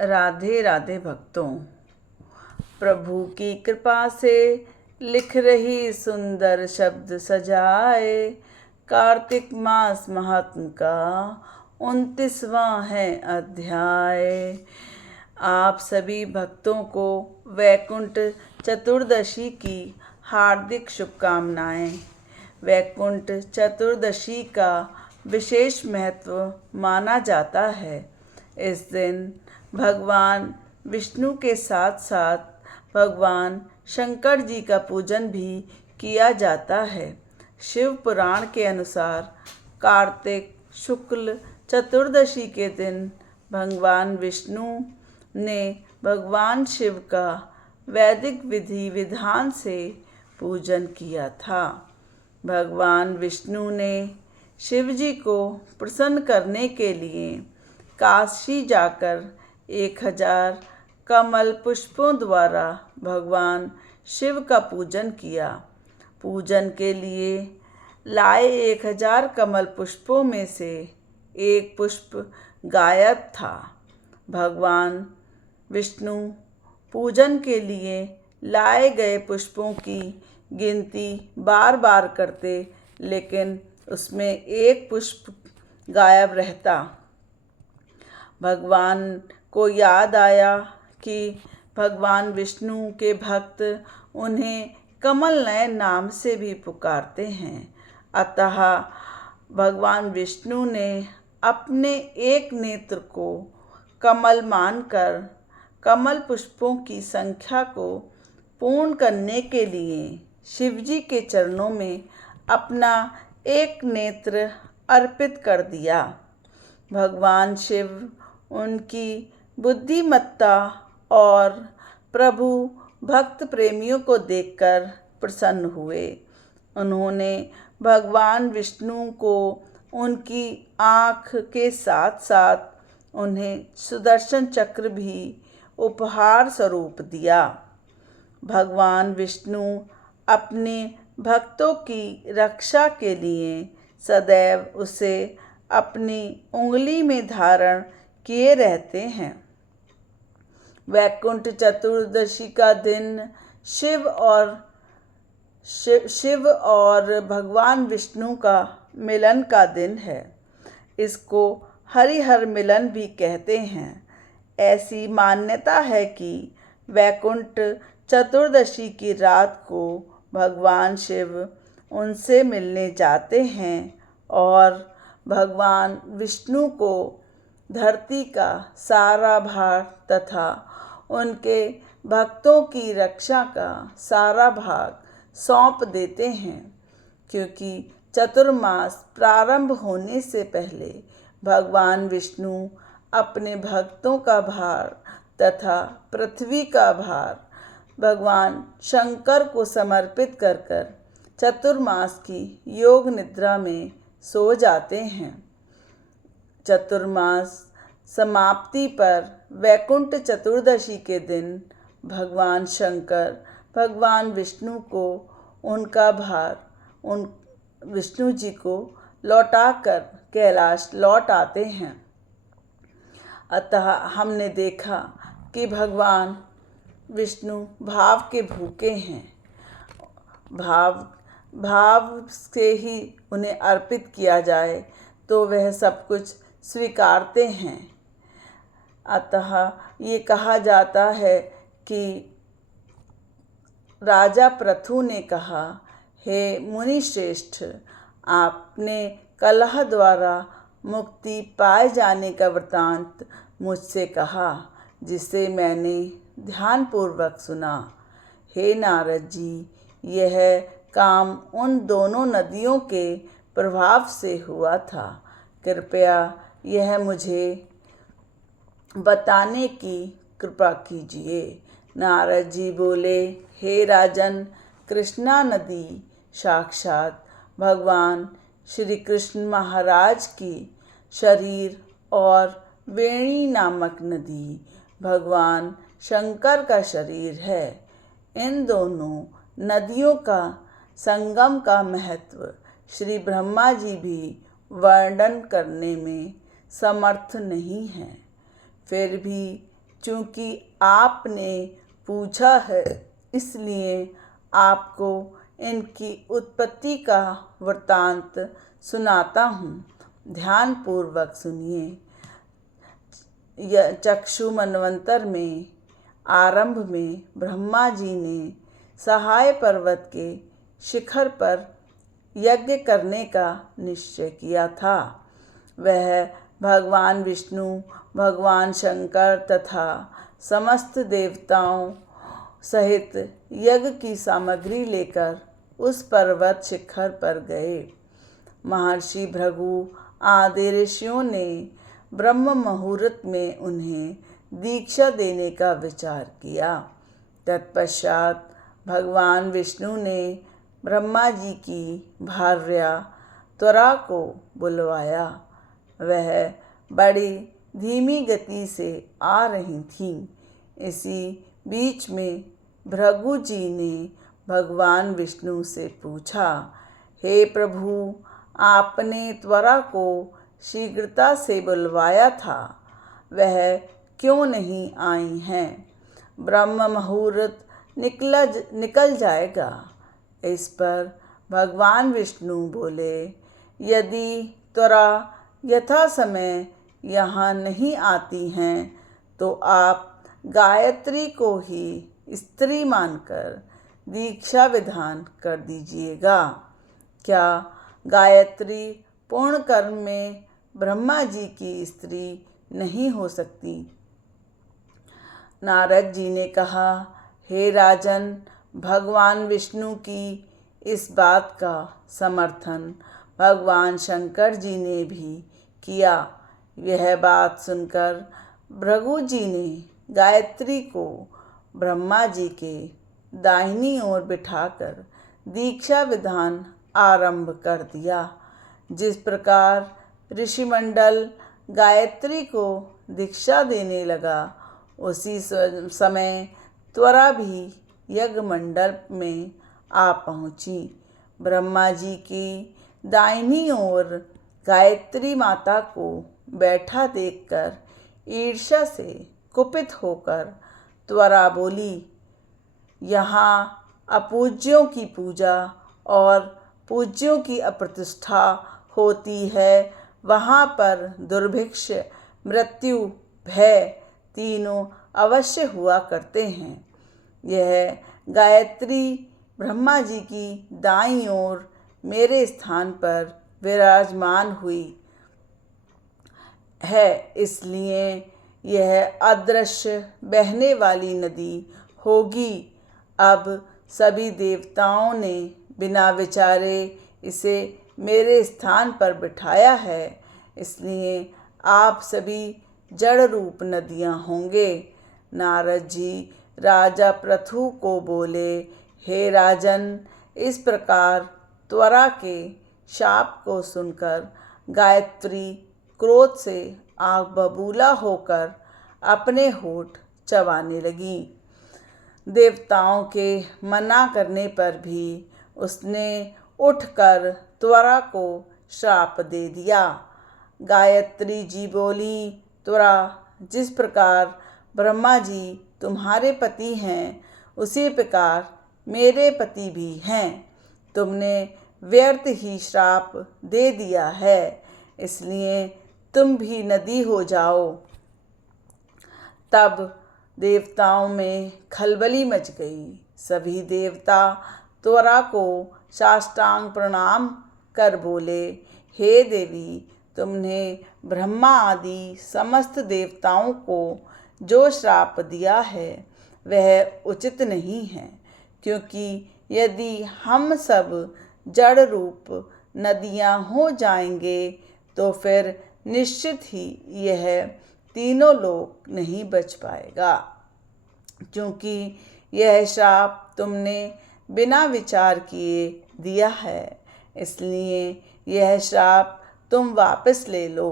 राधे राधे भक्तों, प्रभु की कृपा से लिख रही सुंदर शब्द सजाए। कार्तिक मास महात्म का 29वां है अध्याय। आप सभी भक्तों को वैकुंठ चतुर्दशी की हार्दिक शुभकामनाएं। वैकुंठ चतुर्दशी का विशेष महत्व माना जाता है। इस दिन भगवान विष्णु के साथ साथ भगवान शंकर जी का पूजन भी किया जाता है। शिव पुराण के अनुसार कार्तिक शुक्ल चतुर्दशी के दिन भगवान विष्णु ने भगवान शिव का वैदिक विधि विधान से पूजन किया था। भगवान विष्णु ने शिव जी को प्रसन्न करने के लिए काशी जाकर 1000 कमल पुष्पों द्वारा भगवान शिव का पूजन किया। पूजन के लिए लाए 1000 कमल पुष्पों में से एक पुष्प गायब था। भगवान विष्णु पूजन के लिए लाए गए पुष्पों की गिनती बार बार करते, लेकिन उसमें एक पुष्प गायब रहता। भगवान को याद आया कि भगवान विष्णु के भक्त उन्हें कमल नयन नाम से भी पुकारते हैं। अतः भगवान विष्णु ने अपने एक नेत्र को कमल मानकर कमल पुष्पों की संख्या को पूर्ण करने के लिए शिवजी के चरणों में अपना एक नेत्र अर्पित कर दिया। भगवान शिव उनकी बुद्धिमत्ता और प्रभु भक्त प्रेमियों को देखकर प्रसन्न हुए। उन्होंने भगवान विष्णु को उनकी आँख के साथ साथ उन्हें सुदर्शन चक्र भी उपहार स्वरूप दिया। भगवान विष्णु अपने भक्तों की रक्षा के लिए सदैव उसे अपनी उंगली में धारण किए रहते हैं। वैकुंठ चतुर्दशी का दिन शिव और भगवान विष्णु का मिलन का दिन है। इसको हरिहर मिलन भी कहते हैं। ऐसी मान्यता है कि वैकुंठ चतुर्दशी की रात को भगवान शिव उनसे मिलने जाते हैं और भगवान विष्णु को धरती का सारा भार तथा उनके भक्तों की रक्षा का सारा भाग सौंप देते हैं, क्योंकि चतुर्मास प्रारंभ होने से पहले भगवान विष्णु अपने भक्तों का भार तथा पृथ्वी का भार भगवान शंकर को समर्पित कर कर चतुर्मास की योग निद्रा में सो जाते हैं। चतुर्मास समाप्ति पर वैकुंठ चतुर्दशी के दिन भगवान शंकर भगवान विष्णु को उनका भार उन विष्णु जी को लौटाकर कैलाश लौट आते हैं। अतः हमने देखा कि भगवान विष्णु भाव के भूखे हैं। भाव से ही उन्हें अर्पित किया जाए तो वह सब कुछ स्वीकारते हैं। अतः ये कहा जाता है कि राजा पृथु ने कहा, हे मुनि श्रेष्ठ, आपने कलह द्वारा मुक्ति पाए जाने का वृतांत मुझसे कहा, जिसे मैंने ध्यानपूर्वक सुना। हे नारद जी, यह काम उन दोनों नदियों के प्रभाव से हुआ था। कृपया यह मुझे बताने की कृपा कीजिए। नारद जी बोले, हे राजन, कृष्णा नदी साक्षात भगवान श्री कृष्ण महाराज की शरीर और वेणी नामक नदी भगवान शंकर का शरीर है। इन दोनों नदियों का संगम का महत्व श्री ब्रह्मा जी भी वर्णन करने में समर्थ नहीं हैं। फिर भी चूँकि आपने पूछा है इसलिए आपको इनकी उत्पत्ति का वृत्तांत सुनाता हूँ। ध्यानपूर्वक सुनिए। चक्षु मनवंतर में आरंभ में ब्रह्मा जी ने सहाय पर्वत के शिखर पर यज्ञ करने का निश्चय किया था। वह भगवान विष्णु, भगवान शंकर तथा समस्त देवताओं सहित यज्ञ की सामग्री लेकर उस पर्वत शिखर पर गए। महर्षि भृगु आदि ऋषियों ने ब्रह्म मुहूर्त में उन्हें दीक्षा देने का विचार किया। तत्पश्चात भगवान विष्णु ने ब्रह्मा जी की भार्या त्वरा को बुलवाया। वह बड़ी धीमी गति से आ रही थी। इसी बीच में भृगु जी ने भगवान विष्णु से पूछा, हे प्रभु, आपने त्वरा को शीघ्रता से बुलवाया था, वह क्यों नहीं आई हैं? ब्रह्म मुहूर्त निकल जाएगा। इस पर भगवान विष्णु बोले, यदि त्वरा यथा समय यहाँ नहीं आती हैं तो आप गायत्री को ही स्त्री मानकर दीक्षा विधान कर दीजिएगा। क्या गायत्री पूर्ण कर्म में ब्रह्मा जी की स्त्री नहीं हो सकती? नारद जी ने कहा, हे राजन, भगवान विष्णु की इस बात का समर्थन भगवान शंकर जी ने भी किया। यह बात सुनकर भृगु जी ने गायत्री को ब्रह्मा जी के दाहिनी ओर बिठाकर दीक्षा विधान आरंभ कर दिया। जिस प्रकार ऋषिमंडल गायत्री को दीक्षा देने लगा, उसी समय त्वरा भी यज्ञ मंडप में आ पहुँची। ब्रह्मा जी की दाहिनी ओर गायत्री माता को बैठा देखकर ईर्ष्या से कुपित होकर त्वरा बोली, यहाँ अपूज्यों की पूजा और पूज्यों की अप्रतिष्ठा होती है, वहाँ पर दुर्भिक्ष, मृत्यु, भय तीनों अवश्य हुआ करते हैं। यह गायत्री ब्रह्मा जी की दाईं ओर मेरे स्थान पर विराजमान हुई है, इसलिए यह अदृश्य बहने वाली नदी होगी। अब सभी देवताओं ने बिना विचारे इसे मेरे स्थान पर बिठाया है, इसलिए आप सभी जड़ रूप नदियाँ होंगे। नारद जी राजा पृथु को बोले, हे राजन, इस प्रकार त्वरा के शाप को सुनकर गायत्री क्रोध से आग बबूला होकर अपने होठ चबाने लगी। देवताओं के मना करने पर भी उसने उठकर त्वरा को श्राप दे दिया। गायत्री जी बोली, त्वरा, जिस प्रकार ब्रह्मा जी तुम्हारे पति हैं, उसी प्रकार मेरे पति भी हैं। तुमने व्यर्थ ही श्राप दे दिया है, इसलिए तुम भी नदी हो जाओ। तब देवताओं में खलबली मच गई। सभी देवता त्वरा को साष्टांग प्रणाम कर बोले, हे देवी, तुमने ब्रह्मा आदि समस्त देवताओं को जो श्राप दिया है वह उचित नहीं है, क्योंकि यदि हम सब जड़ रूप नदियाँ हो जाएंगे तो फिर निश्चित ही यह तीनों लोक नहीं बच पाएगा। क्योंकि यह श्राप तुमने बिना विचार किए दिया है, इसलिए यह श्राप तुम वापस ले लो।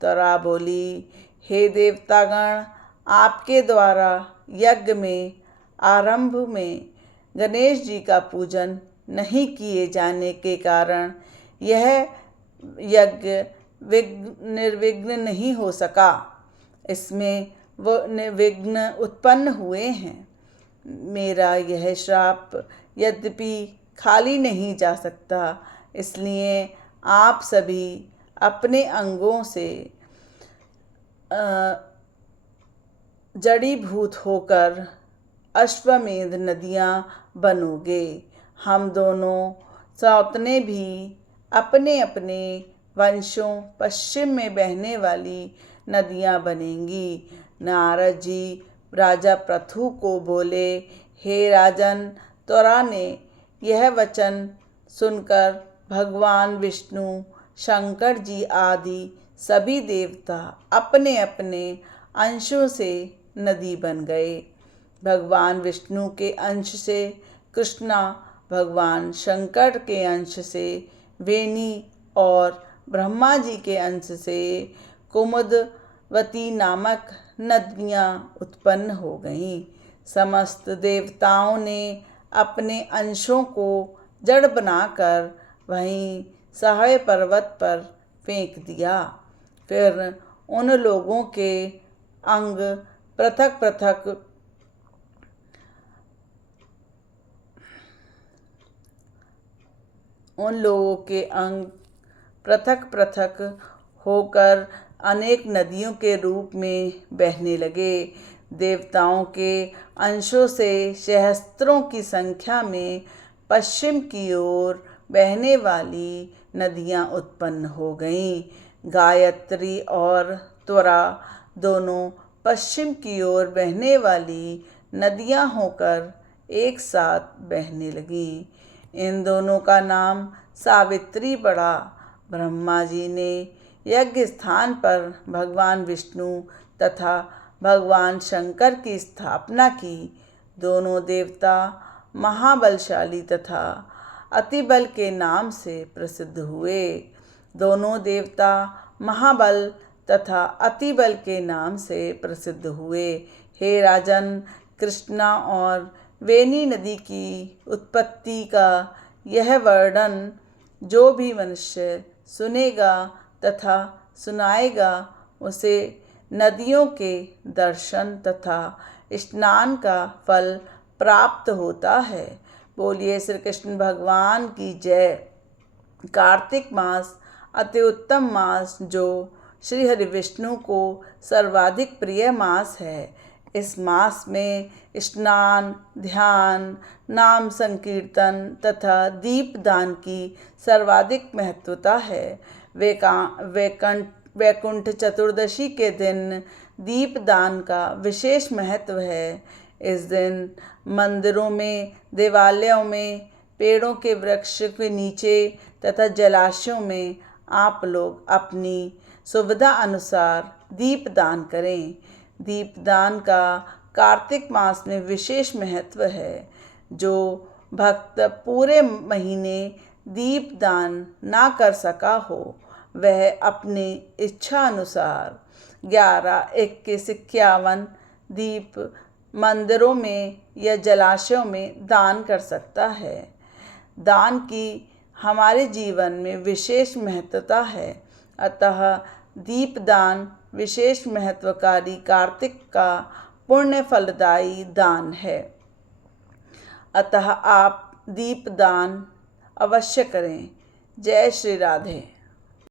त्वरा बोली, हे देवतागण, आपके द्वारा यज्ञ में आरंभ में गणेश जी का पूजन नहीं किए जाने के कारण यह यज्ञ निर्विघ्न नहीं हो सका। इसमें विघ्न उत्पन्न हुए हैं। मेरा यह श्राप यद्यपि खाली नहीं जा सकता, इसलिए आप सभी अपने अंगों से जड़ीभूत होकर अश्वमेध नदियाँ बनोगे। हम दोनों सौतने भी अपने अपने वंशों पश्चिम में बहने वाली नदियाँ बनेंगी। नारद जी राजा पृथु को बोले, हे राजन, त्वरा ने यह वचन सुनकर भगवान विष्णु, शंकर जी आदि सभी देवता अपने अपने अंशों से नदी बन गए। भगवान विष्णु के अंश से कृष्णा, भगवान शंकर के अंश से वेणी और ब्रह्मा जी के अंश से कुमुदवती नामक नदियाँ उत्पन्न हो गईं। समस्त देवताओं ने अपने अंशों को जड़ बनाकर वहीं सहाय पर्वत पर फेंक दिया। फिर उन लोगों के अंग पृथक पृथक होकर अनेक नदियों के रूप में बहने लगे। देवताओं के अंशों से सहस्त्रों की संख्या में पश्चिम की ओर बहने वाली नदियाँ उत्पन्न हो गईं। गायत्री और त्वरा दोनों पश्चिम की ओर बहने वाली नदियाँ होकर एक साथ बहने लगीं। इन दोनों का नाम सावित्री पड़ा। ब्रह्मा जी ने यज्ञ स्थान पर भगवान विष्णु तथा भगवान शंकर की स्थापना की। दोनों देवता महाबलशाली तथा अतिबल के नाम से प्रसिद्ध हुए। दोनों देवता महाबल तथा अतिबल के नाम से प्रसिद्ध हुए। हे राजन, कृष्णा और वेणी नदी की उत्पत्ति का यह वर्णन जो भी मनुष्य सुनेगा तथा सुनाएगा, उसे नदियों के दर्शन तथा स्नान का फल प्राप्त होता है। बोलिए श्री कृष्ण भगवान की जय। कार्तिक मास अति उत्तम मास, जो श्री हरि विष्णु को सर्वाधिक प्रिय मास है। इस मास में स्नान, ध्यान, नाम संकीर्तन तथा दीपदान की सर्वाधिक महत्वता है। वैकुंठ चतुर्दशी के दिन दीपदान का विशेष महत्व है। इस दिन मंदिरों में, देवालयों में, पेड़ों के वृक्ष के नीचे तथा जलाशयों में आप लोग अपनी सुविधा अनुसार दीपदान करें। दीपदान का कार्तिक मास में विशेष महत्व है। जो भक्त पूरे महीने दीपदान ना कर सका हो, वह अपनी इच्छा अनुसार 11, 21, 51 दीप मंदिरों में या जलाशयों में दान कर सकता है। दान की हमारे जीवन में विशेष महत्वता है, अतः दीपदान विशेष महत्वकारी कार्तिक का पुण्य फलदायी दान है। अतः आप दीपदान अवश्य करें। जय श्री राधे।